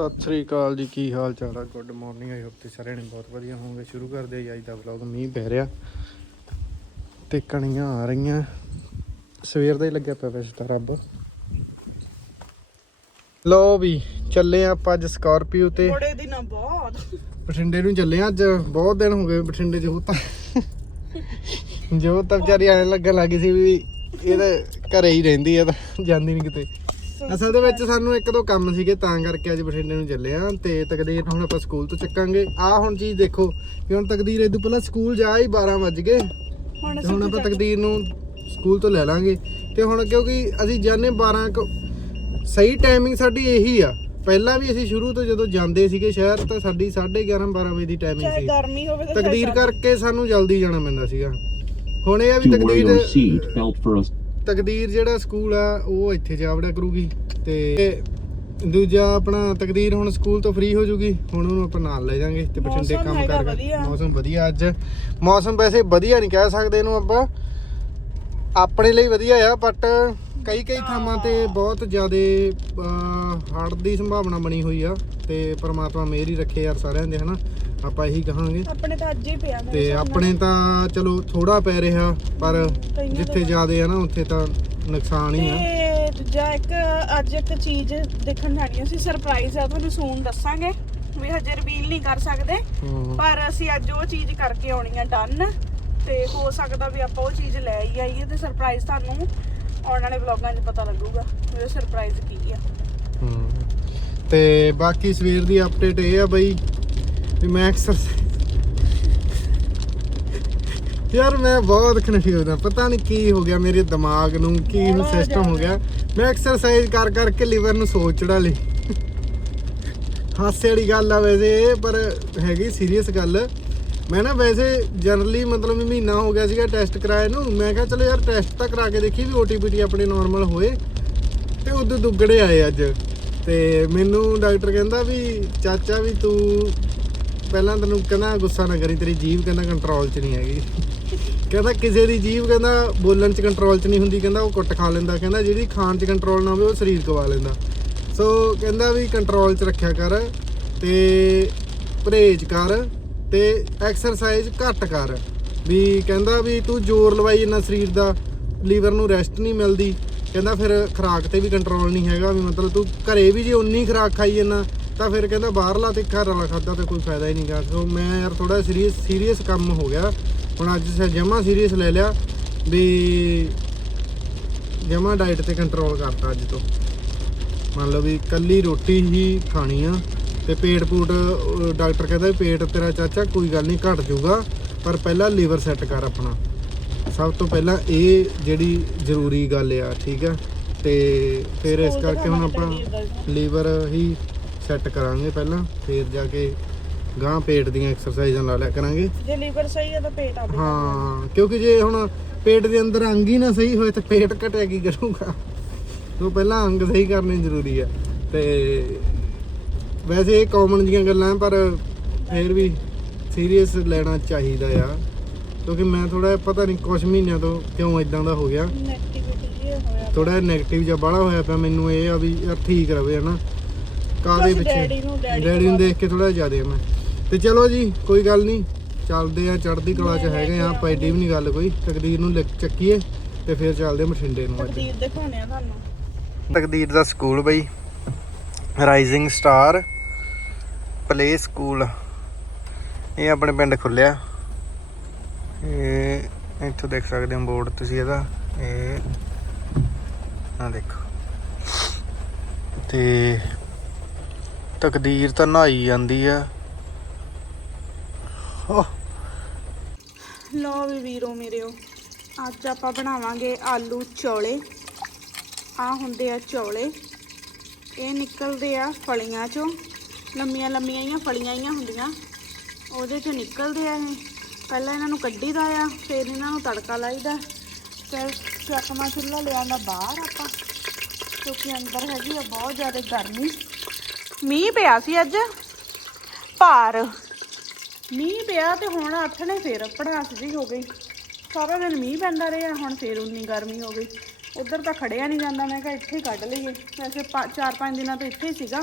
ਸਤਿ ਸ੍ਰੀ ਅਕਾਲ ਜੀ ਕੀ ਹਾਲ ਚਾਲ ਆ? ਗੁੱਡ ਮਾਰਨਿੰਗ ਆਈ ਹੋਪ ਤੇ ਸਾਰਿਆਂ ਨੇ ਬਹੁਤ ਵਧੀਆ ਹੋਵੋਗੇ ਸ਼ੁਰੂ ਕਰਦੇ ਹਾਂ ਅੱਜ ਦਾ ਵਲੌਗ ਮੀਂਹ ਪੈ ਰਿਹਾ। ਤੇ ਕਣੀਆਂ ਆ ਰਹੀਆਂ। ਸਵੇਰ ਦਾ ਹੀ ਲੱਗਿਆ ਪਿਆ ਵੈਸੇ ਤਾਂ ਰੱਬ। ਲੋ ਵੀ ਚੱਲੇ ਆ ਆਪਾਂ ਅੱਜ ਸਕਾਰਪੀਓ ਤੇ। ਬੜੇ ਦਿਨਾਂ ਬਾਅਦ। ਬਠਿੰਡੇ ਨੂੰ ਚੱਲੇ ਆ ਅੱਜ ਬਹੁਤ ਦਿਨ ਹੋ ਗਏ ਬਠਿੰਡੇ ਜੋ ਤਾਂ ਜੋ ਤਾਂ ਵਿਚਾਰੀ ਐਂ ਲੱਗਣ ਲੱਗੀ ਸੀ ਵੀ ਇਹ ਤਾਂ ਘਰੇ ਹੀ ਰਹਿੰਦੀ ਆ ਤਾਂ ਜਾਂਦੀ ਨਹੀਂ ਕਿਤੇ। ਅਸਲ ਦੇ ਵਿੱਚ ਸਾਨੂੰ ਇੱਕ ਦੋ ਕੰਮ ਸੀਗੇ ਤਾਂ ਕਰਕੇ ਅੱਜ ਬਠਿੰਡੇ ਨੂੰ ਚੱਲੇ ਆ ਤੇ ਤਕਦੀਰ ਹੁਣ ਆਪਾਂ ਸਕੂਲ ਤੋਂ ਚੱਕਾਂਗੇ। ਆ ਹੁਣ ਚੀਜ਼ ਦੇਖੋ ਕਿ ਹੁਣ ਤਕਦੀਰ ਇਦੋਂ ਪਹਿਲਾਂ ਸਕੂਲ ਜਾ ਹੀ 12 ਵਜ ਗਏ। ਹੁਣ ਤੇ ਹੁਣ ਆਪਾਂ ਤਕਦੀਰ ਨੂੰ ਸਕੂਲ ਤੋਂ ਲੈ ਲਾਂਗੇ। ਤੇ ਹੁਣ ਕਿਉਂਕਿ ਅਸੀਂ ਜਾਣੇ 12 ਕੁ- ਸਹੀ ਟਾਈਮਿੰਗ ਸਾਡੀ ਇਹੀ ਆ। ਪਹਿਲਾਂ ਵੀ ਅਸੀਂ ਸ਼ੁਰੂ ਤੋਂ ਜਦੋਂ ਜਾਂਦੇ ਸੀਗੇ ਸ਼ਹਿਰ ਤਾਂ ਸਾਡੀ 11:30 12 ਵਜੇ ਦੀ ਟਾਈਮਿੰਗ ਸੀ। ਗਰਮੀ ਹੋਵੇ ਤੇ ਤਕਦੀਰ ਕਰਕੇ ਸਾਨੂੰ ਜਲਦੀ ਜਾਣਾ ਪੈਂਦਾ ਸੀਗਾ। ਹੁਣ ਇਹ ਆ ਵੀ ਤਕਦੀਰ ਤਕਦੀਰ ਜਿਹੜਾ ਸਕੂਲ ਆ ਉਹ ਇੱਥੇ ਜਾ ਵੜਿਆ ਕਰੂਗੀ ਤੇ ਦੂਜਾ ਆਪਣਾ ਤਕਦੀਰ ਹੁਣ ਸਕੂਲ ਤੋਂ ਫ੍ਰੀ ਹੋ ਜੂਗੀ ਹੁਣ ਉਹਨੂੰ ਆਪਾਂ ਨਾਲ ਲੈ ਜਾਾਂਗੇ ਤੇ ਬਠਿੰਡੇ ਕੰਮ ਕਰ। ਮੌਸਮ ਵਧੀਆ ਅੱਜ। ਮੌਸਮ ਵੈਸੇ ਵਧੀਆ ਨਹੀਂ ਕਹਿ ਸਕਦੇ ਇਹਨੂੰ ਆਪਾਂ। ਆਪਣੇ ਲਈ ਵਧੀਆ ਆ ਬਟ ਕਈ ਕਈ ਥਾਵਾਂ ਤੇ ਬਹੁਤ ਜ਼ਿਆਦਾ ਹੜ੍ਹ ਦੀ ਸੰਭਾਵਨਾ ਬਣੀ ਹੋਈ ਆ ਤੇ ਪ੍ਰਮਾਤਮਾ ਮਿਹਰ ਹੀ ਰੱਖੇ ਯਾਰ ਸਾਰਿਆਂ ਦੇ ਹਨਾ? ਆਪਾਂ ਇਹੀ ਕਹਾਂਗੇ। ਆਪਣੇ ਤਾਂ ਅੱਜ ਹੀ ਪਿਆ ਮੇਰੇ ਤੇ ਹਿਸਾਬ ਨਾਲ। ਆਪਣੇ ਤਾਂ ਚਲੋ ਥੋੜਾ ਪੈ ਰਿਹਾ ਪਰ ਕਈਆਂ ਦਾ ਜਿੱਥੇ ਜ਼ਿਆਦੇ ਆ ਨਾ ਉੱਥੇ ਤਾਂ ਨੁਕਸਾਨ ਹੀ ਆ। ਤੇ ਦੂਜਾ ਇੱਕ ਅੱਜ ਇੱਕ ਚੀਜ਼ ਦੇਖਣ ਜਾਣੀ ਸੀ ਸਰਪ੍ਰਾਈਜ਼ ਆ ਤੁਹਾਨੂੰ ਸੂਨ ਦੱਸਾਂਗੇ ਵੀ ਹਜੇ ਰਿਵੀਲ ਨਹੀਂ ਕਰ ਸਕਦੇ। ਪਰ ਅਸੀਂ ਅੱਜ ਉਹ ਚੀਜ਼ ਕਰਕੇ ਆਉਣੀ ਆ ਡਨ ਤੇ ਹੋ ਸਕਦਾ ਵੀ ਆਪਾਂ ਉਹ ਚੀਜ਼ ਲੈ ਹੀ ਆਈਏ ਤੇ ਸਰਪ੍ਰਾਈਜ਼ ਤੁਹਾਨੂੰ ਆਉਣ ਵਾਲੇ ਵਲੌਗਾਂ 'ਚ ਪਤਾ ਲੱਗੂਗਾ ਵੀ ਉਹ ਸਰਪ੍ਰਾਈਜ਼ ਕੀ ਆ। ਹਮ। ਤੇ ਬਾਕੀ ਸਵੇਰ ਦੀ ਅਪਡੇਟ ਇਹ ਆ ਬਈ ਵੀ ਮੈਂ ਐਕਸਰਸਾਈਜ਼ ਯਾਰ ਮੈਂ ਬਹੁਤ ਕਨਫਿਊਜ਼ ਆ ਪਤਾ ਨਹੀਂ ਕੀ ਹੋ ਗਿਆ ਮੇਰੇ ਦਿਮਾਗ ਨੂੰ ਕੀ ਬੜਾ ਸਿਸਟਮ ਹੋ ਗਿਆ। ਮੈਂ ਐਕਸਰਸਾਈਜ਼ ਕਰ ਕਰਕੇ ਲਿਵਰ ਨੂੰ ਸੋਚ ਚੜਾ ਲਈ। ਹਾਸੇ ਵਾਲੀ ਗੱਲ ਆ ਵੈਸੇ ਪਰ ਹੈਗੀ ਸੀਰੀਅਸ ਗੱਲ। ਮੈਂ ਨਾ ਵੈਸੇ ਜਨਰਲੀ ਮਤਲਬ ਮਹੀਨਾ ਹੋ ਗਿਆ ਸੀਗਾ ਟੈਸਟ ਕਰਾਏ ਨੂੰ। ਮੈਂ ਕਿਹਾ ਚਲੋ ਯਾਰ ਟੈਸਟ ਤਾਂ ਕਰਾ ਕੇ ਦੇਖੀ ਵੀ ਓਟੀਪੀਟੀ ਆਪਣੇ ਨਾਰਮਲ ਹੋਏ। ਤੇ ਉਦੋਂ ਦੁੱਗੜੇ ਆਏ ਅੱਜ। ਤੇ ਮੈਨੂੰ ਡਾਕਟਰ ਕਹਿੰਦਾ ਵੀ ਚਾਚਾ ਵੀ ਤੂੰ ਪਹਿਲਾਂ ਤੈਨੂੰ ਕਹਿੰਦਾ ਗੁੱਸਾ ਨਾ ਕਰੀ, ਤੇਰੀ ਜੀਭ ਕਹਿੰਦਾ ਕੰਟਰੋਲ 'ਚ ਨਹੀਂ ਹੈਗੀ। ਕਹਿੰਦਾ ਕਿਸੇ ਦੀ ਜੀਭ ਕਹਿੰਦਾ ਬੋਲਣ 'ਚ ਕੰਟਰੋਲ 'ਚ ਨਹੀਂ ਹੁੰਦੀ, ਕਹਿੰਦਾ ਉਹ ਕੁੱਟ ਖਾ ਲੈਂਦਾ, ਕਹਿੰਦਾ ਜਿਹੜੀ ਖਾਣ 'ਚ ਕੰਟਰੋਲ ਨਾ ਹੋਵੇ ਉਹ ਸਰੀਰ ਗਵਾ ਲੈਂਦਾ। ਸੋ ਕਹਿੰਦਾ ਵੀ ਕੰਟਰੋਲ 'ਚ ਰੱਖਿਆ ਕਰ ਤੇ ਪਰਹੇਜ਼ ਕਰ ਤੇ ਐਕਸਰਸਾਈਜ਼ ਘੱਟ ਕਰ। ਵੀ ਕਹਿੰਦਾ ਵੀ ਤੂੰ ਜ਼ੋਰ ਲਵਾਈ ਇੰਨਾ ਸਰੀਰ ਦਾ, ਲੀਵਰ ਨੂੰ ਰੈਸਟ ਨਹੀਂ ਮਿਲਦੀ। ਕਹਿੰਦਾ ਫਿਰ ਖੁਰਾਕ ਤੇ ਵੀ ਕੰਟਰੋਲ ਨਹੀਂ ਹੈਗਾ, ਵੀ ਮਤਲਬ ਤੂੰ ਘਰੇ ਵੀ ਜੇ ਉਨੀ ਖੁਰਾਕ ਖਾਈ ਜੰਨਾ ਤਾਂ ਫਿਰ ਕਹਿੰਦਾ ਬਾਹਰਲਾ ਤੇ ਘਰ ਵਾਲਾ ਖਾਦਾ ਤੇ ਕੋਈ ਫਾਇਦਾ ਹੀ ਨਹੀਂਗਾ ਸੋ ਮੈਂ ਯਾਰ ਥੋੜਾ ਸੀਰੀਅਸ ਸੀਰੀਅਸ ਕੰਮ ਹੋ ਗਿਆ। ਹੁਣ ਅੱਜ ਸੇ ਜਮਾ ਸੀਰੀਅਸ ਲੈ ਲਿਆ ਵੀ ਜਮਾ ਡਾਈਟ ਤੇ ਕੰਟਰੋਲ ਕਰਤਾ ਅੱਜ ਤੋਂ। ਮੰਨ ਲਓ ਵੀ ਕੱਲੀ ਰੋਟੀ ਹੀ ਖਾਣੀ ਆ ਤੇ ਪੇਟ ਪੂਟ ਡਾਕਟਰ ਕਹਿੰਦਾ ਵੀ ਪੇਟ ਤੇਰਾ ਚਾਚਾ ਕੋਈ ਗੱਲ ਨਹੀਂ ਘਟ ਜਾਊਗਾ ਪਰ ਪਹਿਲਾਂ ਲੀਵਰ ਸੈੱਟ ਕਰ ਆਪਣਾ। ਸਭ ਤੋਂ ਪਹਿਲਾਂ ਇਹ ਜਿਹੜੀ ਜ਼ਰੂਰੀ ਗੱਲ ਆ ਠੀਕ ਆ? ਤੇ ਫਿਰ ਇਸ ਕਰਕੇ ਹੁਣ ਆਪਾਂ ਲੀਵਰ ਹੀ ਸੈੱਟ ਕਰਾਂਗੇ ਪਹਿਲਾਂ ਫਿਰ ਜਾ ਕੇ ਗਾਂ ਪੇਟ ਦੀਆਂ ਐਕਸਰਸਾਈਜ਼ਾਂ ਲਾ ਲਿਆ ਕਰਾਂਗੇ। ਜੇ ਲੀਵਰ ਸਹੀ ਹੈ ਤਾਂ ਪੇਟ ਆ ਹਾਂ ਕਿਉਂਕਿ ਜੇ ਹੁਣ ਪੇਟ ਦੇ ਅੰਦਰ ਅੰਗ ਹੀ ਨਾ ਸਹੀ ਹੋਏ ਤਾਂ ਪੇਟ ਘਟਿਆ ਕੀ ਕਰੂਗਾ। ਤੋਂ ਪਹਿਲਾਂ ਅੰਗ ਸਹੀ ਕਰਨੇ ਜ਼ਰੂਰੀ ਆ। ਤੇ ਵੈਸੇ ਇਹ ਕਾਮਨ ਜੀਆਂ ਗੱਲਾਂ ਪਰ ਫਿਰ ਵੀ ਸੀਰੀਅਸ ਲੈਣਾ ਚਾਹੀਦਾ ਆ। ਕਿਉਂਕਿ ਮੈਂ ਥੋੜਾ ਪਤਾ ਨਹੀਂ ਕੁਝ ਮਹੀਨਿਆਂ ਤੋਂ ਕਿਉਂ ਇਦਾਂ ਦਾ ਹੋ ਗਿਆ। ਥੋੜਾ ਨੈਗੇਟਿਵ ਜਿਹਾ ਬਾਹਲਾ ਹੋਇਆ ਪਿਆ ਮੈਨੂੰ ਇਹ ਆ ਵੀ ਯਾਰ ਠੀਕ ਰਵੇ ਹਨਾ। ਕਾਦੇ ਪਿੱਛੇ? ਡੈਡੀ ਨੂੰ- ਡੈਡੀ ਡੈਡੀ ਨੂੰ ਦੇਖ ਕੇ ਥੋੜਾ ਜ਼ਿਆਦਾ ਮੈਂ। ਤੇ ਚਲੋ ਜੀ ਕੋਈ ਗੱਲ ਨਹੀਂ। ਚੱਲਦੇ ਆ ਚੜ੍ਹਦੀ ਕਲਾ ਚ ਹੈਗੇ ਆ ਆਪਾਂ ਐਡੀ ਵੀ ਨਹੀਂ ਗੱਲ ਕੋਈ। ਤਕਦੀਰ ਨੂੰ ਲਿਖ- ਚੱਕੀਏ ਤੇ ਫਿਰ ਚੱਲਦੇ ਆ ਬਠਿੰਡੇ ਨੂੰ ਅੱਜ। ਤਕਦੀਰ ਦਿਖਾਉਣੇ ਆ ਤੁਹਾਨੂੰ। ਤਕਦੀਰ ਦਾ ਸਕੂਲ ਬਈ। ਰਾਈਜ਼ਿੰਗ ਸਟਾਰ ਪਲੇ ਸਕੂਲ ਇਹ ਆਪਣੇ ਪਿੰਡ ਖੁੱਲਿਆ ਇਹ ਇੱਥੋਂ ਦੇਖ ਸਕਦੇ ਹੋ ਬੋਰਡ ਤੁਸੀਂ ਇਹਦਾ। ਇਹ ਆ ਦੇਖੋ। ਤੇ ਤਕਦੀਰ ਤਾਂ ਨਹਾਈ ਜਾਂਦੀ ਆ। ਓਹ। ਲਓ ਵੀ ਵੀਰੋ ਮੇਰਿਓ, ਅੱਜ ਆਪਾਂ ਬਣਾਵਾਂਗੇ ਆਲੂ ਚੌਲੇ। ਆ ਹੁੰਦੇ ਆ ਚੌਲੇ। ਇਹ ਨਿਕਲਦੇ ਆ ਫਲੀਆਂ ਚੋਂ। ਲੰਮੀਆਂ ਲੰਮੀਆਂ ਹੀ ਫਲੀਆਂ ਹੀ ਹੁੰਦੀਆਂ। ਉਹਦੇ ਚੋਂ ਨਿਕਲਦੇ ਆ ਇਹ। ਪਹਿਲਾਂ ਇਹਨਾਂ ਨੂੰ ਕੱਢੀਦਾ ਆ, ਫਿਰ ਇਹਨਾਂ ਨੂੰ ਤੜਕਾ ਲਾਈਦਾ। ਫਿਰ ਚੱਕਮਾ ਚੁੱਲ੍ਹਾ ਲਿਆਉਂਦਾ ਬਾਹਰ ਆਪਾਂ, ਕਿਉਂਕਿ ਅੰਦਰ ਹੈਗੀ ਆ ਬਹੁਤ ਜ਼ਿਆਦਾ ਗਰਮੀ। ਮੀਂਹ ਪਿਆ ਸੀ ਅੱਜ। ਭਾਰ। ਮੀਂਹ ਪਿਆ ਤੇ ਹੁਣ ਅੱਠ ਨੇ ਫੇਰ ਪੜਾਸ ਜੀ ਹੋ ਗਈ। ਸਾਰਾ ਦਿਨ ਮੀਂਹ ਪੈਂਦਾ ਰਿਹਾ, ਹੁਣ ਫੇਰ ਉਨੀ ਗਰਮੀ ਹੋ ਗਈ। ਉਧਰ ਤਾਂ ਖੜਿਆ ਨਹੀਂ ਜਾਂਦਾ, ਮੈਂ ਕਿਹਾ ਇੱਥੇ ਹੀ ਕੱਢ ਲਈਏ। ਵੈਸੇ 4-5 ਦਿਨਾਂ ਤੋਂ ਇੱਥੇ ਹੀ ਸੀਗਾ।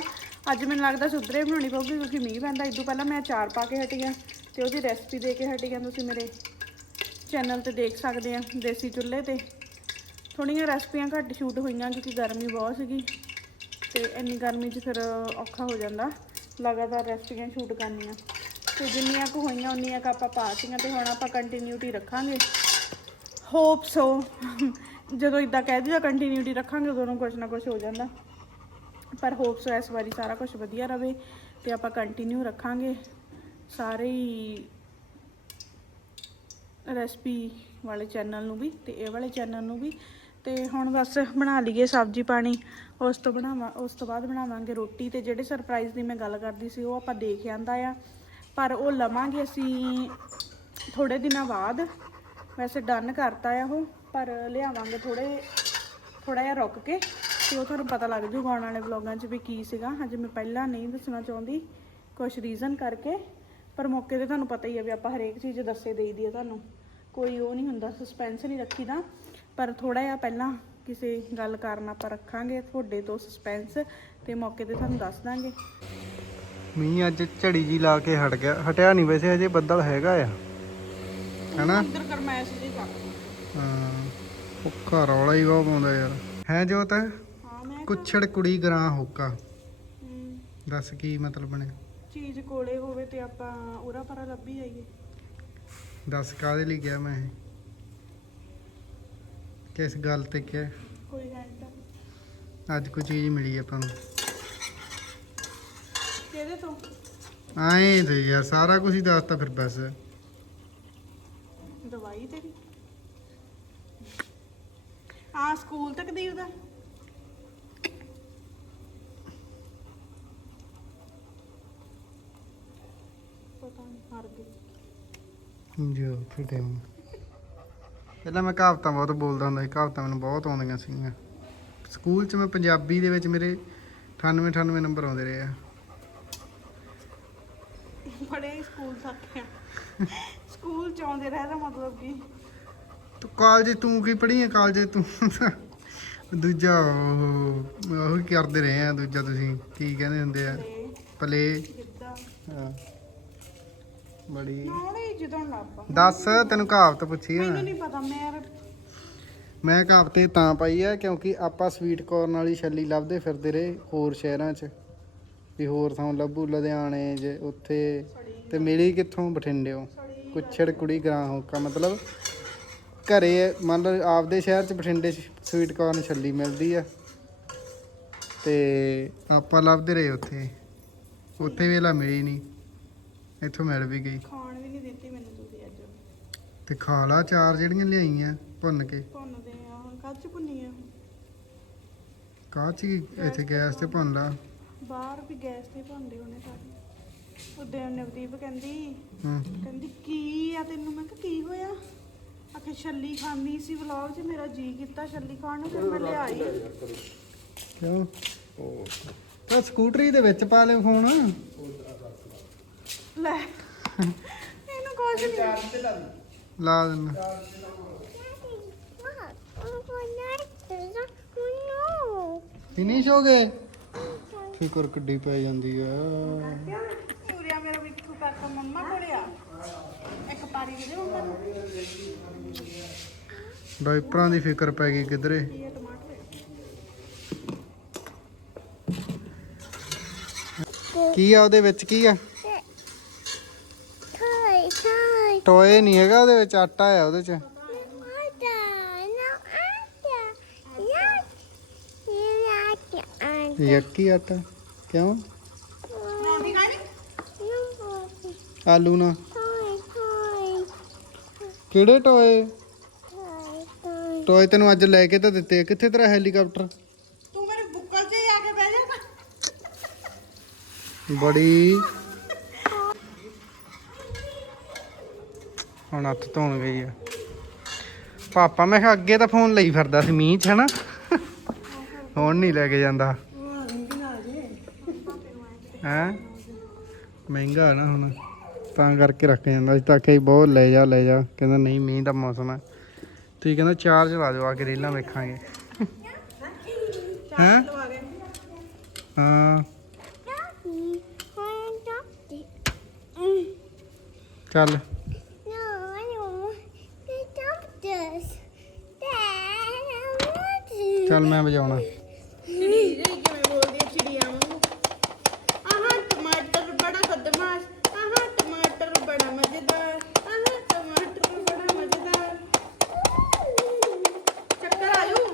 ਅੱਜ ਮੈਨੂੰ ਲੱਗਦਾ ਸੁਧਰੇ ਬਣਾਉਣੀ ਪਊਗੀ, ਕਿਉਂਕਿ ਮੀਂਹ ਪੈਂਦਾ ਇਦੋਂ ਪਹਿਲਾਂ ਮੈਂ ਅਚਾਰ ਪਾ ਕੇ ਹਟੀ ਆ ਤੇ ਉਹਦੀ ਰੈਸਪੀ ਦੇ ਕੇ ਹਟੀ ਆ। ਤੁਸੀਂ ਮੇਰੇ ਚੈਨਲ ਤੇ ਦੇਖ ਸਕਦੇ ਆ, ਦੇਸੀ ਚੁੱਲ੍ਹੇ ਤੇ। ਥੋੜੀਆਂ ਰੈਸਪੀਆਂ ਘੱਟ ਸ਼ੂਟ ਹੋਈਆਂ, ਕਿਉਂਕਿ ਗਰਮੀ ਬਹੁਤ ਸੀਗੀ। ਤੇ ਇੰਨੀ ਗਰਮੀ 'ਚ ਫਿਰ ਔਖਾ ਹੋ ਜਾਂਦਾ। ਲਗਾਤਾਰ ਰੈਸਪੀਆਂ ਸ਼ੂਟ ਕਰਨੀਆਂ। ਤੇ ਜਿੰਨੀਆਂ ਕੁ ਹੋਈਆਂ, ਉਨੀਆਂ ਕੁ ਆਪਾਂ ਪਾਤੀਆਂ ਤੇ ਹੁਣ ਆਪਾਂ ਕੰਟੀਨਿਊਟੀ ਰੱਖਾਂਗੇ। ਹੋਪ ਸੋ ਜਦੋਂ ਇਦਾਂ ਕਹਿ ਦਿਓ ਕੰਟੀਨਿਊਟੀ ਰੱਖਾਂਗੇ, ਉਦੋਂ ਨੂੰ ਕੁਝ ਨਾ ਕੁਝ ਹੋ ਜਾਂਦਾ। ਪਰ ਹੋਪ ਸੋ ਇਸ ਵਾਰੀ ਸਾਰਾ ਕੁਝ ਵਧੀਆ ਰਵੇ ਤੇ ਆਪਾਂ ਕੰਟੀਨਿਊ ਰੱਖਾਂਗੇ। ਸਾਰੇ ਹੀ ਰੈਸਪੀ ਵਾਲੇ ਚੈਨਲ ਨੂੰ ਵੀ ਤੇ ਇਹ ਵਾਲੇ ਚੈਨਲ ਨੂੰ ਵੀ। ਤੇ ਹੁਣ ਬਸ ਬਣਾ ਲਈਏ ਸਬਜ਼ੀ ਪਾਣੀ। ਉਸ ਤੋਂ ਬਣਾਵਾਂ ਉਸ ਤੋਂ ਬਾਅਦ ਬਣਾਵਾਂਗੇ ਰੋਟੀ ਤੇ ਜਿਹੜੇ ਸਰਪ੍ਰਾਈਜ਼ ਦੀ ਮੈਂ ਗੱਲ ਕਰਦੀ ਸੀ ਉਹ ਆਪਾਂ ਦੇਖ ਆਂਦਾ ਆ। ਪਰ ਉਹ ਲਵਾਂਗੇ ਅਸੀਂ ਥੋੜੇ ਦਿਨਾਂ ਬਾਅਦ। ਵੈਸੇ ਡਨ ਕਰਤਾ ਆ ਉਹ, ਪਰ ਲਿਆਵਾਂਗੇ ਥੋੜੇ ਥੋੜਾ ਜਿਹਾ ਰੁਕ ਕੇ ਤੇ ਉਹ ਤੁਹਾਨੂੰ ਪਤਾ ਲੱਗ ਜੂਗਾ ਆਉਣ ਵਾਲੇ ਵਲੋਗਾਂ 'ਚ ਵੀ ਕੀ ਸੀਗਾ। ਹਜੇ ਮੈਂ ਪਹਿਲਾਂ ਨਹੀਂ ਦੱਸਣਾ ਚਾਹੁੰਦੀ ਕੁਝ ਰੀਜ਼ਨ ਕਰਕੇ। ਪਰ ਮੌਕੇ ਤੇ ਤੁਹਾਨੂੰ ਪਤਾ ਹੀ ਹੈ ਵੀ ਆਪਾਂ ਹਰੇਕ ਚੀਜ਼ ਦੱਸੇ ਦੇਈਦੀ ਹੈ ਤੁਹਾਨੂੰ। ਕੋਈ ਉਹ ਨਹੀਂ ਹੁੰਦਾ ਸਸਪੈਂਸ ਨਹੀਂ ਰੱਖੀਦਾ। ਪਰ ਥੋੜਾ ਜਿਹਾ ਪਹਿਲਾਂ ਕਿਸੇ ਗੱਲ ਕਾਰਨ ਆਪਾਂ ਰੱਖਾਂਗੇ ਤੁਹਾਡੇ ਤੋਂ ਸਸਪੈਂਸ ਤੇ ਮੌਕੇ ਤੇ ਤੁਹਾਨੂੰ ਦੱਸ ਦਾਂਗੇ। ਮੀਂਹ ਅੱਜ ਝੜੀ ਜੀ ਲਾ ਕੇ ਹਟ ਗਿਆ। ਹਟਿਆ ਨਹੀਂ ਵੈਸੇ ਹਜੇ ਬੱਦਲ ਹੈਗਾ ਆ। ਹੈਨਾ? ਅੰਦਰ ਕਰਮੈਸ਼ ਜੀ ਕਰ। ਹਾਂ ਹੁੱਕਾ ਰੌਲਾ ਹੀ ਬਹੁਤ ਪਾਉਂਦਾ ਯਾਰ। ਹੈ ਜੋਤ? ਹਾਂ ਮੈਂ ਕੁੱਛੜ ਕੁੜੀ ਗਰਾਂ ਹੁੱਕਾ। ਹਮ, ਦੱਸ ਕੀ ਮਤਲਬ ਬਣਿਆ? ਚੀਜ਼ ਕੋਲੇ ਹੋਵੇ ਤੇ ਆਪਾਂ ਉਰਾ ਪਰਾ ਲੱਭੀ ਜਾਈਏ। ਦੱਸ ਕਾਹਦੇ ਲਈ ਗਿਆ ਮੈਂ ਇਹ? ਕਿਸ ਗੱਲ ਤੇ ਕਿਹਾ ਕੋਈ ਹੈਂਡ ਅੱਜ ਕੋਈ ਚੀਜ਼ ਮਿਲੀ ਆਪਾਂ ਨੂੰ। ਕਿਹਦੇ ਤੋਂ? ਆਏ ਤੇ ਯਾਰ ਸਾਰਾ ਕੁਝ ਹੀ ਦੱਸਤਾ ਫਿਰ ਬਸ। ਦਵਾਈ ਤੇਰੀ? ਆ ਸਕੂਲ ਤੱਕ ਦੀ ਉਹਦਾ? ਪਤਾ ਨਹੀਂ ਹਾਰ ਗਈ। ਜੋ ਫਿਟੇ ਹੁਣ ਪਹਿਲਾਂ ਮੈਂ ਕਹਾਵਤਾਂ ਬਹੁਤ ਬੋਲਦਾ ਹੁੰਦਾ ਸੀ ਕਹਾਵਤਾਂ ਮੈਨੂੰ ਬਹੁਤ ਆਉਂਦੀਆਂ ਸੀਗੀਆਂ। ਸਕੂਲ 'ਚ ਮੈਂ ਪੰਜਾਬੀ ਦੇ ਵਿੱਚ ਮੇਰੇ 98 98 ਨੰਬਰ ਆਉਂਦੇ ਰਹੇ ਆ। ਬੜੇ ਸਕੂਲ ਤੱਕ ਸਕੂਲ ਚ ਆਉਂਦੇ ਰਹਿ ਦਾ ਮਤਲਬ ਕੀ? ਤੂੰ ਕਾਲਜ ਤੂੰ ਕੀ ਪੜ੍ਹੀ ਆ ਕਾਲਜ? ਤੂੰ ਦੂਜਾ ਉਹ ਕਰਦੇ ਰਹੇ ਆ ਦੂਜਾ ਤੁਸੀਂ ਕੀ ਕਹਿੰਦੇ ਹੁੰਦੇ ਆ? ਪਲੇ ਹਾਂ। ਬੜੀ। ਨਾਲੇ ਜਦੋਂ ਲੱਭਾ। ਦੱਸ ਤੈਨੂੰ ਕਹਾਵਤ ਪੁੱਛੀ ਆ। ਮੈਨੂੰ ਨਹੀਂ ਪਤਾ ਮੈਂ ਮੈਂ ਕਹਾਵਤ ਤਾਂ ਪਾਈ ਆ ਕਿਉਂਕਿ ਆਪਾਂ ਸਵੀਟ ਕਾਰਨ ਵਾਲੀ ਛੱਲੀ ਲੱਭਦੇ ਫਿਰਦੇ ਰਹੇ ਹੋਰ ਸ਼ਹਿਰਾਂ 'ਚ। ਵੀ ਹੋਰ ਥਾਂ ਲੱਭੂ ਲੁਧਿਆਣੇ ਜੇ ਉੱਥੇ। ਤੇ ਮਿਲੀ ਕਿੱਥੋਂ? ਬਠਿੰਡਿਓ। ਕੁੱਛੜ ਕੁੜੀ ਗਰਾਂ ਹੋਕਾ ਮਤਲਬ ਘਰੇ ਮੰਨ ਲਓ ਆਪਦੇ ਸ਼ਹਿਰ 'ਚ ਬਠਿੰਡੇ 'ਚ ਸਵੀਟ ਕਾਰਨ ਛੱਲੀ ਮਿਲਦੀ ਆ। ਤੇ ਆਪਾਂ ਲੱਭਦੇ ਰਹੇ ਉੱਥੇ। ਉੱਥੇ ਵੇਲਾ ਮਿਲੀ ਨਹੀਂ ਇੱਥੋਂ ਮਿਲ ਵੀ ਗਈ। ਖਾਣ ਵੀ ਨਹੀਂ ਦਿੱਤੀ ਮੈਨੂੰ ਤੁਸੀਂ ਅੱਜ। ਤੇ ਖਾ ਲਾ ਚਾਰ ਜਿਹੜੀਆਂ ਲਿਆਈਆਂ ਭੁੰਨ ਕੇ। ਭੁੰਨਦੇ ਆ ਹੁਣ ਕੱਚ ਭੁੰਨੀ ਆ ਇੱਥੇ ਗੈਸ ਤੇ ਭੁੰਨ ਲਾ। ਬਾਹਰ ਵੀ ਗੈਸ ਤੇ ਭੁੰਨਦੇ ਹੋਣੇ ਸਾਰੇ। ਉਦੋਂ ਨਵਦੀਪ ਕਹਿੰਦੀ ਹੂੰ। ਕਹਿੰਦੀ ਕੀ ਆ ਤੈਨੂੰ? ਮੈਂ ਕਿਹਾ ਕੀ ਹੋਇਆ? ਆਖੇ ਛੱਲੀ ਖਾਣੀ ਸੀ ਵਲੌਗ 'ਚ ਮੇਰਾ ਜੀ ਕੀਤਾ ਛੱਲੀ ਖਾਣ ਨੂੰ ਫਿਰ ਮੈਂ ਲਿਆਈ। ਕਿਉਂ? ਤਾਂ ਸਕੂਟਰੀ ਦੇ ਵਿੱਚ ਪਾ ਲੈ ਫੋਨ। ਲੈ। ਇਹਨੂੰ ਕੁਝ ਨਹੀਂ ਲਾ ਦਿੰਨਾ। ਫਿਨਿਸ਼ ਹੋ ਗਏ? ਫਿਕਰ ਕਿੱਡੀ ਪੈ ਜਾਂਦੀ ਆ। ਪੂਰਿਆ ਮੇਰਾ ਬਿੱਠੂ ਕਾਕਾ ਮੰਮਾ ਕੋਲੇ ਆ। ਇੱਕ ਪਾਰੀ ਦੇ ਦੇ ਮੰਮਾ ਨੂੰ ਡਾਈਪਰਾਂ ਦੀ ਫਿਕਰ ਪੈ ਗਈ ਕਿਧਰੇ? ਕੀ ਆ ਉਹਦੇ ਵਿੱਚ? ਕੀ ਆ? ਟੋਏ ਨਹੀਂ ਹੈਗਾ ਉਹਦੇ ਵਿੱਚ ਆਟਾ ਆ ਉਹਦੇ ਚ। ਯੱਕੀ ਆਟਾ ਕਿਉਂ? ਰੋਟੀ ਖਾਣੀ ਆਲੂ ਨਾ ਕਿਹੜੇ ਟੋਏ? ਟੋਏ ਤੈਨੂੰ ਅੱਜ ਲੈ ਕੇ ਤਾਂ ਦਿੱਤੇ। ਕਿੱਥੇ ਤੇਰਾ ਹੈਲੀਕਾਪਟਰ? ਤੂੰ ਮੇਰੇ ਬੁੱਕਲ 'ਚ ਹੀ ਆ ਕੇ ਬਹਿ ਜਾ। ਨਾ ਬੜੀ ਹੁਣ ਹੱਥ ਧੋਣ ਗਈ ਆ। ਪਾਪਾ, ਮੈਂ ਕਿਹਾ ਅੱਗੇ ਤਾਂ ਫੋਨ ਲਈ ਫਿਰਦਾ ਸੀ ਮੀਂਹ 'ਚ, ਹਨਾ? ਹੁਣ ਨਹੀਂ ਲੈ ਕੇ ਜਾਂਦਾ। ਹੈ? ਮਹਿੰਗਾ ਨਾ ਹੁਣ। ਤਾਂ ਕਰਕੇ ਰੱਖ ਜਾਂਦਾ ਸੀ, ਤਾਂ ਕਿ ਬਹੁਤ ਲੈ ਜਾ ਲੈ ਜਾ। ਕਹਿੰਦਾ ਨਹੀਂ, ਮੀਂਹ ਦਾ ਮੌਸਮ ਹੈ ਤੁਸੀਂ ਕਹਿੰਦਾ ਚਾਰਜ ਲਾ ਦਿਓ, ਆ ਕੇ ਰੀਲਾਂ ਵੇਖਾਂਗੇ। ਹੈਂ? ਹਾਂ। ਚੱਲ। ਚੱਲ ਮੈਂ ਵਜਾਉਣਾ ਚਿੜੀ ਕਿਵੇਂ ਬੋਲਦੀ ਹੈ ਚਿੜੀਆਂ ਵਾਂਗੂ ਆਹਾਂ ਟਮਾਟਰ ਬੜਾ ਬਦਮਾਸ਼ ਆਹਾਂ ਟਮਾਟਰ ਬੜਾ ਮਜ਼ੇਦਾਰ ਆਹਾਂ ਟਮਾਟਰ ਬੜਾ ਮਜ਼ੇਦਾਰ ਚੱਕਰ ਆਜੂ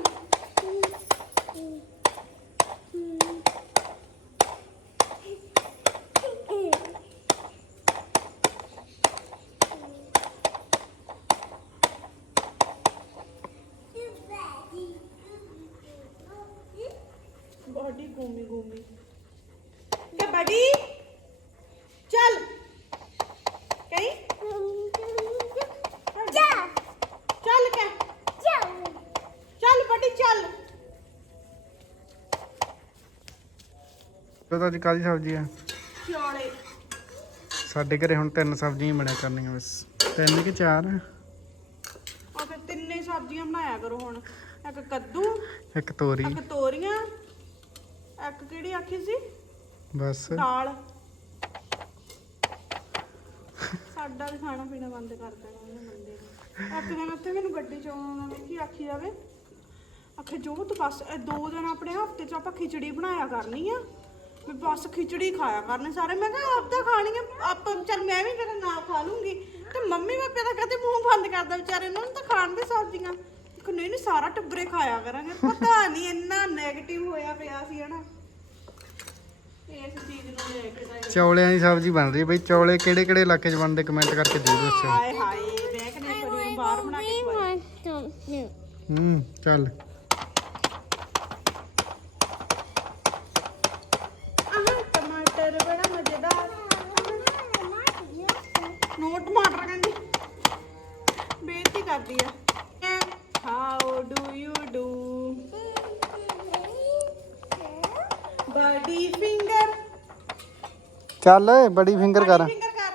ਬੋਡੀ ਘੂਮੀ ਘੂਮੀ ਕੇ ਬੜੀ ਚੱਲ ਕਹੀਂ ਚੱਲ ਕੇ ਚੱਲ ਬੜੀ ਚੱਲ ਪਤਾ ਅੱਜ ਕਾਦੀ ਸਬਜ਼ੀ ਆ? ਸਾਡੇ ਘਰੇ ਹੁਣ ਤਿੰਨ ਸਬਜ਼ੀਆਂ ਹੀ ਬਣਿਆ ਕਰਨੀਆਂ ਬਸ। ਤਿੰਨ ਕਿ ਚਾਰ? ਆ ਫਿਰ ਤਿੰਨੇ ਸਬਜ਼ੀਆਂ ਬਣਾਇਆ ਕਰੋ ਹੁਣ। ਇੱਕ ਕੱਦੂ ਇੱਕ ਤੋਰੀ। ਇੱਕ ਤੋਰੀਆਂ ਇੱਕ ਕਿਹੜੀ ਆਖੀ ਸੀ? ਬਸ। ਦਾਲ। ਸਾਡਾ ਵੀ ਖਾਣਾ ਪੀਣਾ ਬੰਦ ਕਰ ਦੇਣਾ ਉਹਨੇ ਬੰਦੇ ਨੇ। ਇੱਕ ਦਿਨ ਉੱਥੇ ਮੈਨੂੰ ਗੱਡੀ ਚ ਆਉਣਾ ਵੇਖੀ ਆਖੀ ਜਾਵੇ? ਆਖੇ ਜੋ ਤੂੰ ਬਸ ਇਹ ਦੋ ਦਿਨ ਆਪਣੇ ਹਫ਼ਤੇ ਚ ਆਪਾਂ ਖਿਚੜੀ ਬਣਾਇਆ ਕਰਨੀ ਆ। ਵੀ ਬਸ ਖਿਚੜੀ ਖਾਇਆ ਕਰਨੇ ਸਾਰੇ। ਮੈਂ ਕਿਹਾ ਆਪ ਤਾਂ ਖਾਣੀ ਆ ਆਪਾਂ ਚੱਲ ਮੈਂ ਵੀ ਫਿਰ ਨਾਲ ਖਾ ਲੂੰਗੀ। ਤੇ ਮੰਮੀ ਮੈਂ ਪਤਾ ਕਹਤੇ ਮੂੰਹ ਬੰਦ ਕਰਦਾ ਵਿਚਾਰੇ ਉਹਨਾਂ ਨੂੰ ਤਾਂ ਖਾਣ ਦੇ ਸਬਜ਼ੀਆਂ। ਕਿ ਨਹੀਂ ਨਹੀਂ ਸਾਰਾ ਟੱਬਰੇ ਖਾਇਆ ਕਰਾਂਗੇ। ਪਤਾ ਨਹੀਂ ਇੰਨਾ 네ਗੇਟਿਵ ਹੋਇਆ ਪਿਆ ਸੀ ਹਨਾ। ਇਸ ਚੀਜ਼ ਨੂੰ ਲੈ ਕੇ ਤਾਂ ਇਹ- ਚੌਲਿਆਂ ਦੀ ਸਬਜ਼ੀ ਬਣ ਰਹੀ ਹੈ ਬਈ। ਚੌਲੇ ਕਿਹੜੇ ਕਿਹੜੇ ਇਲਾਕੇ 'ਚ ਬਣਦੇ? ਕਮੈਂਟ ਕਰਕੇ ਜ਼ਰੂਰ ਦੱਸਿਓ। ਹਾਏ ਹਾਏ ਨੇ ਕਰੀ ਬਾਹਰ ਬਣਾ ਕੇ ਹੂੰ ਚੱਲ। ਚੱਲ ਬੜੀ ਫਿੰਗਰ ਕਰ। ਫਿੰਗਰ ਕਰ।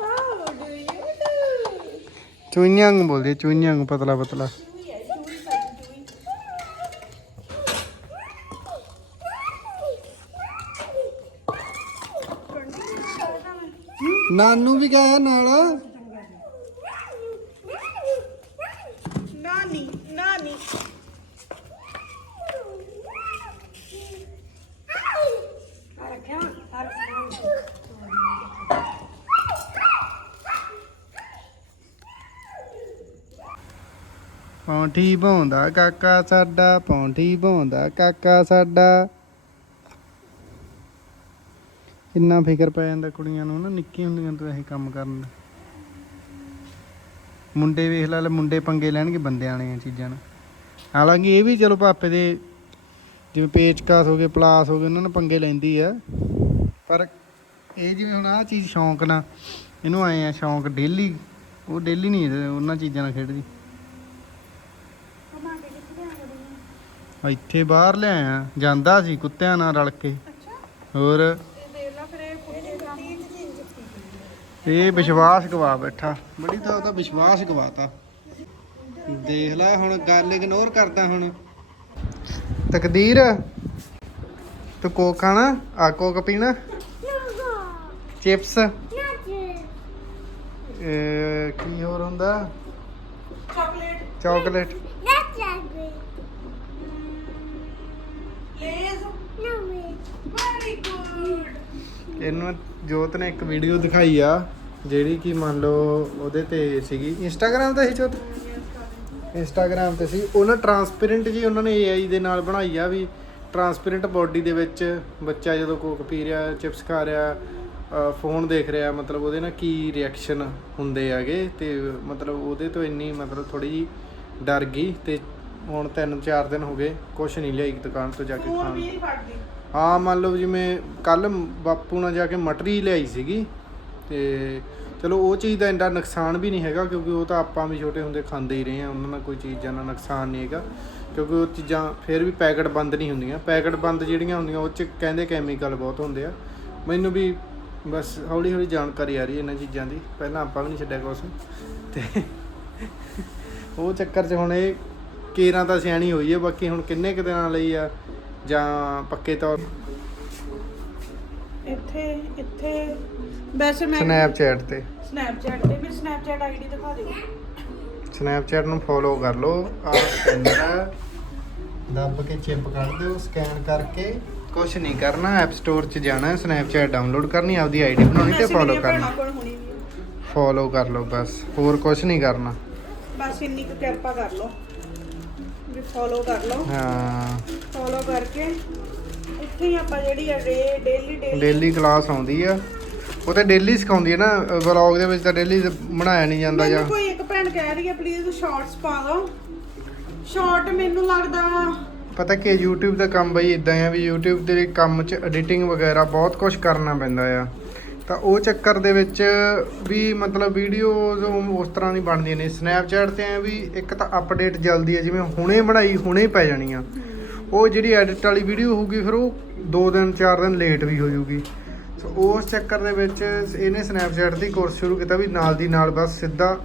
ਹਾਊ ਡੂ ਯੂ ਡੂ ਚੂਈਆਂ ਵਾਂਗੂ ਬੋਲਦੀ ਚੂਈਆਂ ਵਾਂਗੂ ਪਤਲਾ ਪਤਲਾ। ਨਾਨੂ ਵੀ ਗਿਆ ਨਾਲ ਨਾਨੀ ਨਾਨੀ ਪੌਂਠੀ ਭੌਂਦਾ ਕਾਕਾ ਸਾਡਾ, ਪੌਂਠੀ ਭੌਂਦਾ ਕਾਕਾ ਸਾਡਾ। ਕਿੰਨਾ ਫਿਕਰ ਪੈ ਜਾਂਦਾ ਕੁੜੀਆਂ ਨੂੰ ਨਾ ਨਿੱਕੀ ਹੁੰਦੀਆਂ ਤੋਂ ਇਹ ਕੰਮ ਕਰਨ ਦਾ। ਮੁੰਡੇ ਵੇਖ ਲੈ ਲੈ ਮੁੰਡੇ ਪੰਗੇ ਲੈਣਗੇ ਬੰਦਿਆਂ ਵਾਲੀਆਂ ਚੀਜ਼ਾਂ ਨਾਲ ਹਾਲਾਂਕਿ ਇਹ ਵੀ ਚਲੋ ਪਾਪੇ ਦੇ ਜਿਵੇਂ ਪੇਚਕਾਸ ਹੋ ਗਏ, ਪਲਾਸ ਹੋ ਗਏ, ਉਹਨਾਂ ਨੂੰ ਪੰਗੇ ਲੈਂਦੀ ਆ। ਪਰ ਇਹ ਜਿਵੇਂ ਹੁਣ ਆਹ ਚੀਜ਼ ਸ਼ੌਂਕ ਨਾਲ, ਇਹਨੂੰ ਆਏ ਆ ਸ਼ੌਂਕ ਡੇਲੀ, ਉਹ ਡੇਲੀ ਨਹੀਂ, ਉਹਨਾਂ ਚੀਜ਼ਾਂ ਨਾਲ ਖੇਡਦੀ। ਇੱਥੇ ਬਾਹਰ ਲਿਆਇਆ ਜਾਂਦਾ ਸੀ ਕੁੱਤਿਆਂ ਨਾਲ ਰਲ ਕੇ। ਅੱਛਾ। ਹੋਰ? ਤੇ ਦੇਖ ਲਾ ਫਿਰ ਇਹ ਵਿਸ਼ਵਾਸ ਗਵਾ ਬੈਠਾ। ਬੜੀ ਤਾਂ ਉਹਦਾ ਵਿਸ਼ਵਾਸ ਗਵਾਤਾ। ਦੇਖ ਲੈ ਹੁਣ ਗੱਲ ਇਗਨੋਰ ਕਰਦਾ ਹੁਣ। ਤਕਦੀਰ? ਤੂੰ ਕੋਕ ਖਾਣਾ? ਆ ਕੋਕ ਪੀਣਾ? ਚਿਪਸ? ਇਹ ਕੀ ਹੋਰ ਹੁੰਦਾ? Chocolate. Chocolate. Lays very good ਇਹਨੂੰ ਜੋਤ ਨੇ ਇੱਕ ਵੀਡੀਓ ਦਿਖਾਈ ਆ ਜਿਹੜੀ ਕਿ ਮੰਨ ਲਓ ਉਹਦੇ ਤੇ ਸੀਗੀ। ਇੰਸਟਾਗ੍ਰam ਤੇ ਸੀ ਜੋਤ? ਇੰਸਟਾਗ੍ਰam ਤੇ ਸੀ। ਉਹਨਾਂ ਟਰਾਂਸਪੇਰੈਂਟ ਜੀ ਉਹਨਾਂ ਨੇ AI ਦੇ ਨਾਲ ਬਣਾਈ ਆ ਵੀ ਟਰਾਂਸਪੇਰੈਂਟ ਬਾਡੀ ਦੇ ਵਿੱਚ ਬੱਚਾ ਜਦੋਂ ਕੋਕ ਪੀ ਰਿਹਾ ਚਿਪਸ ਖਾ ਰਿਹਾ ਫੋਨ ਦੇਖ ਰਿਹਾ ਮਤਲਬ ਉਹਦੇ ਨਾਲ ਕੀ ਰਿਐਕਸ਼ਨ ਹੁੰਦੇ ਹੈਗੇ ਤੇ ਮਤਲਬ ਉਹਦੇ ਤੋਂ ਇੰਨੀ ਮਤਲਬ ਥੋੜੀ ਜੀ ਡਰ ਗਈ ਤੇ ਹੁਣ ਤਿੰਨ ਚਾਰ ਦਿਨ ਹੋ ਗਏ ਕੁਛ ਨਹੀਂ ਲਿਆਈ ਦੁਕਾਨ ਤੋਂ ਜਾ ਕੇ ਖਾਣ। ਫੜਦੀ। ਹਾਂ ਮੰਨ ਲਓ ਜਿਵੇਂ ਕੱਲ ਬਾਪੂ ਨਾਲ ਜਾ ਕੇ ਮਟਰੀ ਲਿਆਈ ਸੀਗੀ ਤੇ ਚਲੋ ਉਹ ਚੀਜ਼ ਦਾ ਇੰਨਾ ਨੁਕਸਾਨ ਵੀ ਨਹੀਂ ਹੈਗਾ ਕਿਉਂਕਿ ਉਹ ਤਾਂ ਆਪਾਂ ਵੀ ਛੋਟੇ ਹੁੰਦੇ ਖਾਂਦੇ ਹੀ ਰਹੇ ਆ ਉਹਨਾਂ ਨਾਲ ਕੋਈ ਚੀਜ਼ਾਂ ਦਾ ਨੁਕਸਾਨ ਨਹੀਂ ਹੈਗਾ ਕਿਉਂਕਿ ਉਹ ਚੀਜ਼ਾਂ ਫਿਰ ਵੀ ਪੈਕਟ ਬੰਦ ਨਹੀਂ ਹੁੰਦੀਆਂ। ਪੈਕਟ ਬੰਦ ਜਿਹੜੀਆਂ ਹੁੰਦੀਆਂ ਉਹ ਚ ਕਹਿੰਦੇ ਕੈਮੀਕਲ ਬਹੁਤ ਹੁੰਦੇ ਆ। ਮੈਨੂੰ ਵੀ ਬਸ ਹੌਲੀ ਹੌਲੀ ਜਾਣਕਾਰੀ ਆ ਰਹੀ ਹੈ ਇਹਨਾਂ ਚੀਜ਼ਾਂ ਦੀ। ਪਹਿਲਾਂ ਆਪਾਂ ਵੀ ਨਹੀਂ ਛੱਡਿਆ ਕੁਛ। ਤੇ ਉਹ ਚੱਕਰ 'ਚ ਹੁਣ ਇਹ ਕੇਰਾਂ ਤਾਂ ਸਿਆਣੀ ਹੋਈ ਹੈ ਬਾਕੀ ਹੁਣ ਕਿੰਨੇ ਕੁ ਦਿਨਾਂ ਲਈ ਆ? ਜਾਂ ਪੱਕੇ ਤੌਰ ਇੱਥੇ ਇੱਥੇ ਵੈਸੇ ਮੈਂ ਸਨੈਪਚੈਟ ਤੇ। ਸਨੈਪਚੈਟ ਤੇ ਮੇਰੀ ਸਨੈਪਚੈਟ ਆਈਡੀ ਦਿਖਾ ਦਿਓ। ਸਨੈਪਚੈਟ ਨੂੰ ਫੋਲੋ ਕਰ ਲਓ। ਆ ਸਕੈਨਰ ਦੱਬ ਕੇ ਚਿਪ ਕੱਢ ਦਿਓ ਸਕੈਨ ਕਰਕੇ। ਕੁਝ ਨਹੀਂ ਕਰਨਾ ਐਪ ਸਟੋਰ 'ਚ ਜਾਣਾ ਸਨੈਪਚੈਟ ਡਾਊਨਲੋਡ ਕਰਨੀ ਆਪਦੀ ਆਈਡੀ ਬਣਾਉਣੀ ਤੇ ਫੋਲੋ ਕਰਨਾ। ਫੋਲੋ ਕਰ ਲਓ ਬਸ ਹੋਰ ਕੁਝ ਨਹੀਂ ਕਰਨਾ। ਬਸ ਇੰਨੀ ਕੁ ਕਿਰਪਾ ਕਰ ਲਓ। ਵੀ ਫੋਲੋ ਕਰ ਲਓ। ਹਾਂ। ਫੋਲੋ ਕਰਕੇ ਉੱਥੇ ਹੀ ਆਪਾਂ ਜਿਹੜੀ ਆ ਡੇਲੀ ਡੇਲੀ ਡੇਲੀ ਕਲਾਸ ਆਉਂਦੀ ਆ। ਉਹ ਤੇ ਡੇਲੀ ਸਿਖਾਉਂਦੀ ਹੈ ਨਾ ਵਲੌਗ ਦੇ ਵਿੱਚ ਤਾਂ ਡੇਲੀ ਬਣਾਇਆ ਨਹੀਂ ਜਾਂਦਾ ਜਾਂ ਮੈਨੂੰ ਕੋਈ ਇੱਕ ਭੈਣ ਕਹਿ ਰਹੀ ਹੈ ਪਲੀਜ਼ ਸ਼ਾਰਟਸ ਪਾ ਦਿਓ ਸ਼ਾਰਟ ਮੈਨੂੰ ਲੱਗਦਾ ਪਤਾ ਕਿ YouTube ਦਾ ਕੰਮ ਬਈ ਇਦਾਂ ਆ ਵੀ YouTube ਦੇ ਕੰਮ 'ਚ ਐਡੀਟਿੰਗ ਵਗੈਰਾ ਬਹੁਤ ਕੁਝ ਕਰਨਾ ਪੈਂਦਾ ਆ। ਤਾਂ ਉਹ ਚੱਕਰ ਦੇ ਵਿੱਚ ਵੀ ਮਤਲਬ ਵੀਡੀਓਜ਼ ਉਸ ਤਰ੍ਹਾਂ ਦੀ ਬਣਦੀਆਂ ਨੇ। ਸਨੈਪਚੈਟ ਤੇ ਐ ਵੀ ਇੱਕ ਤਾਂ ਅਪਡੇਟ ਜਲਦੀ ਹੈ ਜਿਵੇਂ ਹੁਣੇ ਬਣਾਈ ਹੁਣੇ ਪੈ ਜਾਣੀ ਆ। ਉਹ ਜਿਹੜੀ ਐਡਿਟ ਵਾਲੀ ਵੀਡੀਓ ਹੋਊਗੀ ਫਿਰ ਉਹ 2 ਦਿਨ 4 ਦਿਨ ਲੇਟ ਵੀ ਹੋ ਜਾਊਗੀ ਸੋ ਉਸ ਚੱਕਰ ਦੇ ਵਿੱਚ ਇਹਨੇ ਸਨੈਪਚੈਟ ਦੀ ਕੋਰਸ ਸ਼ੁਰੂ ਕੀਤਾ ਵੀ ਨਾਲ ਦੀ ਨਾਲ ਬਸ ਸਿੱਧਾ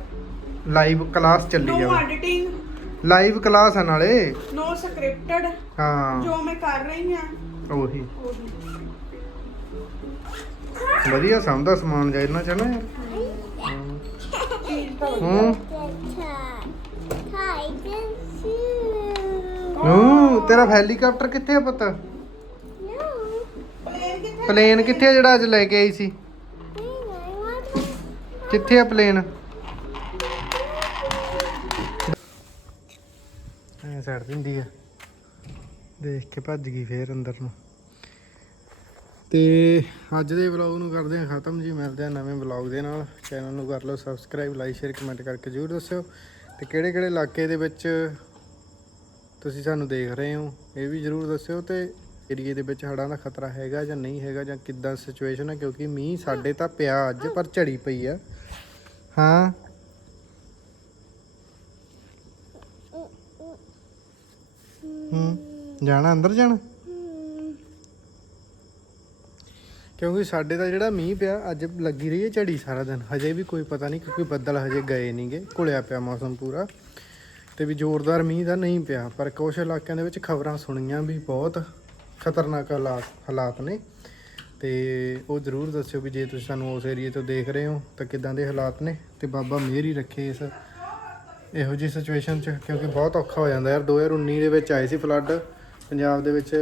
ਲਾਈਵ ਕਲਾਸ ਚੱਲੀ ਨੋ ਜਾਵੇ। ਐਡੀਟਿੰਗ ਲਾਈਵ ਕਲਾਸ ਆ ਨਾਲੇ। ਨੋ ਸਕ੍ਰਿਪਟਡ ਹਾਂ। ਜੋ ਮੈਂ ਕਰ ਰਹੀ ਹਾਂ। ਉਹੀ। ਉਹੀ। ਵਧੀਆ ਸਮਝਦਾ ਸਮਾਨ ਜਾ ਇਹਨਾਂ ਚ ਨਾ? ਯਾਰ ਹੂੰ। ਹੂੰ, ਤੇਰਾ ਹੈਲੀਕਾਪਟਰ ਕਿੱਥੇ ਆ ਪੁੱਤ? ਪਲੇਨ ਕਿੱਥੇ ਆ ਜਿਹੜਾ ਅੱਜ ਲੈ ਕੇ ਆਈ ਸੀ? ਕਿੱਥੇ ਆ ਪਲੇਨ? ਐ ਛੱਡ ਦਿੰਦੀ ਆ। ਦੇਖ ਕੇ ਭੱਜ ਗਈ ਫੇਰ ਅੰਦਰ ਨੂੰ। ਤੇ ਅੱਜ ਦੇ ਵਲੌਗ ਨੂੰ ਕਰਦੇ ਹਾਂ ਖਤਮ ਜੀ। ਮਿਲਦੇ ਆ ਨਵੇਂ ਵਲੌਗ ਦੇ ਨਾਲ। ਚੈਨਲ ਨੂੰ ਕਰ ਲਓ ਸਬਸਕ੍ਰਾਈਬ ਲਾਈਕ ਸ਼ੇਅਰ ਕਮੈਂਟ ਕਰਕੇ ਜਰੂਰ ਦੱਸਿਓ। ਤੇ ਕਿਹੜੇ ਕਿਹੜੇ ਇਲਾਕੇ ਦੇ ਵਿੱਚ ਤੁਸੀਂ ਸਾਨੂੰ ਦੇਖ ਰਹੇ ਹੋ, ਇਹ ਵੀ ਜਰੂਰ ਦੱਸਿਓ। ਤੇ ਏਰੀਏ ਦੇ ਵਿੱਚ ਹੜ੍ਹਾਂ ਦਾ ਖਤਰਾ ਹੈਗਾ ਜਾਂ ਨਹੀਂ ਹੈਗਾ ਜਾਂ ਕਿੱਦਾਂ ਸਿਚੁਏਸ਼ਨ ਹੈ ਕਿਉਂਕਿ ਮੀਂਹ ਸਾਡੇ ਤਾਂ ਪਿਆ ਅੱਜ, ਪਰ ਝੜੀ ਪਈ ਆ। ਹਾਂ। ਹੂੰ, ਜਾਣਾ, ਅੰਦਰ ਜਾਣਾ? ਕਿਉਂਕਿ ਸਾਡੇ ਦਾ ਜਿਹੜਾ ਮੀਂਹ ਪਿਆ, ਅੱਜ ਲੱਗੀ ਰਹੀ ਹੈ ਝੜੀ ਸਾਰਾ ਦਿਨ। ਹਜੇ ਵੀ ਕੋਈ ਪਤਾ ਨਹੀਂ, ਕਿਉਂਕਿ ਬੱਦਲ ਹਜੇ ਗਏ ਨਹੀਂਗੇ ਘੁਲਿਆ ਪਿਆ ਮੌਸਮ ਪੂਰਾ। ਤੇ ਵੀ ਜ਼ੋਰਦਾਰ ਮੀਂਹ ਦਾ ਨਹੀਂ ਪਿਆ, ਪਰ ਕੁਝ ਇਲਾਕਿਆਂ ਦੇ ਵਿੱਚ ਖਬਰਾਂ ਸੁਣੀਆਂ ਵੀ ਬਹੁਤ ਖਤਰਨਾਕ ਹਾਲਾਤ ਹਾਲਾਤ ਨੇ। ਤੇ ਉਹ ਜ਼ਰੂਰ ਦੱਸਿਓ ਵੀ ਜੇ ਤੁਸੀਂ ਸਾਨੂੰ ਉਸ ਏਰੀਏ ਤੋਂ ਦੇਖ ਰਹੇ ਹੋ, ਤਾਂ ਕਿਦਾਂ ਦੇ ਹਾਲਾਤ ਨੇ? ਤੇ ਬਾਬਾ ਮਿਹਰ ਹੀ ਰੱਖੇ ਇਸ ਇਹੋ ਜਿਹੀ ਸਿਚੁਏਸ਼ਨ 'ਚ, ਕਿਉਂਕਿ ਬਹੁਤ ਔਖਾ ਹੋ ਜਾਂਦਾ ਯਾਰ। 2019 ਦੇ ਵਿੱਚ ਆਏ ਸੀ ਫਲੱਡ ਪੰਜਾਬ ਦੇ ਵਿੱਚ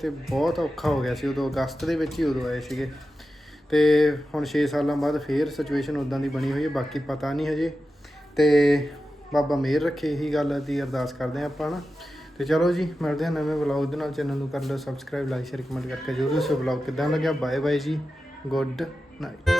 ਤੇ ਬਹੁਤ ਔਖਾ ਹੋ ਗਿਆ ਸੀ, ਉਦੋਂ ਅਗਸਤ ਦੇ ਵਿੱਚ ਹੀ ਉਦੋਂ ਆਏ ਸੀਗੇ। ਤੇ ਹੁਣ 6 ਸਾਲਾਂ ਬਾਅਦ ਫੇਰ ਸਿਚੁਏਸ਼ਨ ਉਦਾਂ ਦੀ ਬਣੀ ਹੋਈ ਹੈ, ਬਾਕੀ ਪਤਾ ਨਹੀਂ ਹਜੇ। ਤੇ ਬਾਬਾ ਮਿਹਰ ਰੱਖੇ ਇਹੀ ਗੱਲ ਦੀ ਅਰਦਾਸ ਕਰਦੇ ਹਾਂ ਆਪਾਂ ਨਾ। ਤੇ ਚਲੋ ਜੀ, ਮਿਲਦੇ ਹਾਂ ਨਵੇਂ ਵਲੌਗ ਦੇ ਨਾਲ। ਚੈਨਲ ਨੂੰ ਕਰ ਲਓ ਸਬਸਕ੍ਰਾਈਬ ਲਾਈਕ ਸ਼ੇਅਰ ਕਮੈਂਟ ਕਰਕੇ ਜਰੂਰ ਦੱਸੋ ਵਲੌਗ ਕਿਦਾਂ ਲੱਗਿਆ। ਬਾਏ ਬਾਏ ਜੀ ਗੁੱਡ ਨਾਈਟ